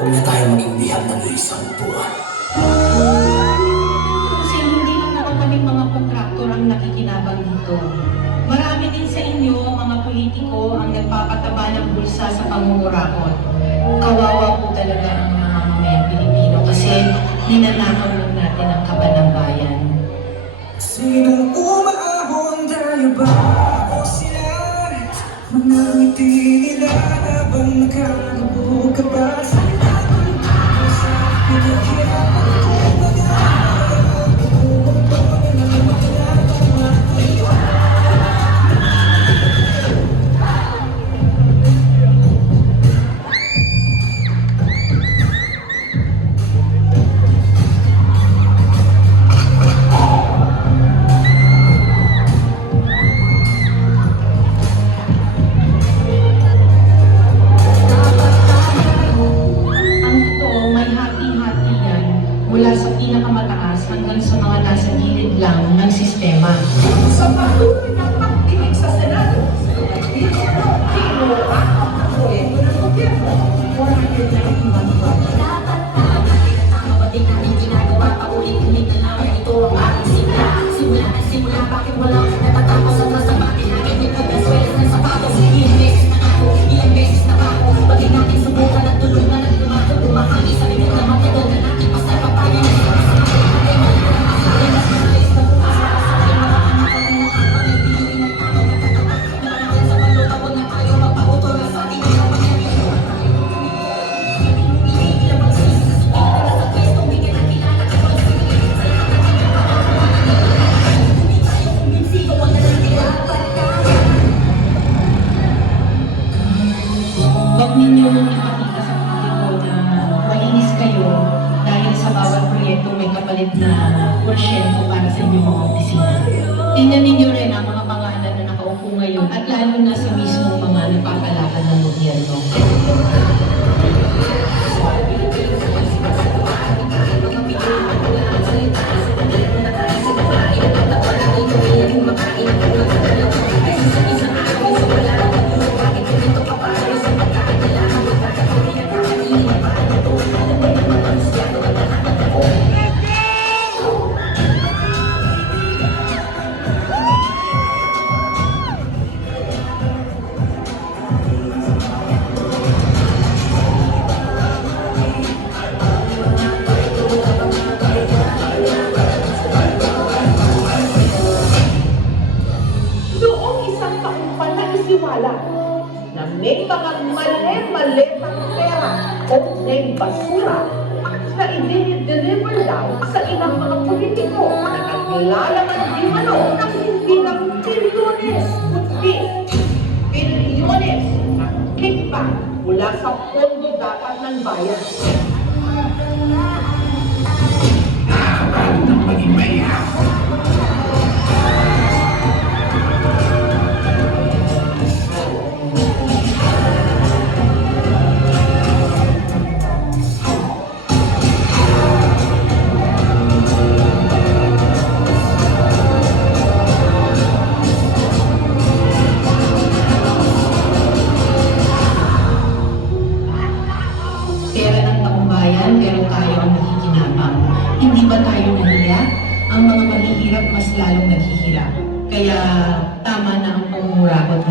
Huwag na tayo maging bihag ng isang buwan. Kasi hindi lang naman kaming mga kontraktor ang nakikinabang dito. Marami din sa inyo, mga politiko, ang nagpapataba ng bulsa sa pangungurakot. Kawawa po talaga ang mga mamamayang Pilipino kasi ninanakaw lang natin ang kaban ng bayan. Sinong umaahon, tayo ba o sila? Mga ngiti nila habang nakakabog ka pa sa mula sa pinakamataas hanggang sa mga nasa gilid lang ng sistema. Sa patuloy ng pagdinig sa Senado, sino ang proyekto ng gobyerno? 491 projects. Dapat na tama ba din natin ginagawa paulit-ulit na lang ito ang ating simula. Simula na simula, bakit walang natatapos at nasa bakit natin yung pagkaswelas ng sapatos. Ilang beses na ako, ilang beses na ako. Bakit natin subukan at tulungan at lumahangin sa limit na matagal na natin pasapapayan. Huwag ninyong ipakita sa publiko na malinis kayo dahil sa bawat proyekto may kapalit na porsyento para sa inyong mga opisina. Tingnan ninyo rin ang mga pangalan na nakaupo ngayon at lalo na sa mismong mga nagpapalakad ng gobyerno. Na may mga mali-malitang pera o may basura na i-deliver daw sa ilang mga politiko na naglalaman di mano ng hindi lang bilyones, kundi bilyones at kickback mula sa pondo dapat ng bayan. Nakakabal ng maging mahirap. Pera ng taumbayan, pero tayo ang nakikinabang. Hindi ba tayo nahiya? Ang mga mahihirap mas lalong naghihirap. Kaya tama na ang pangungurakot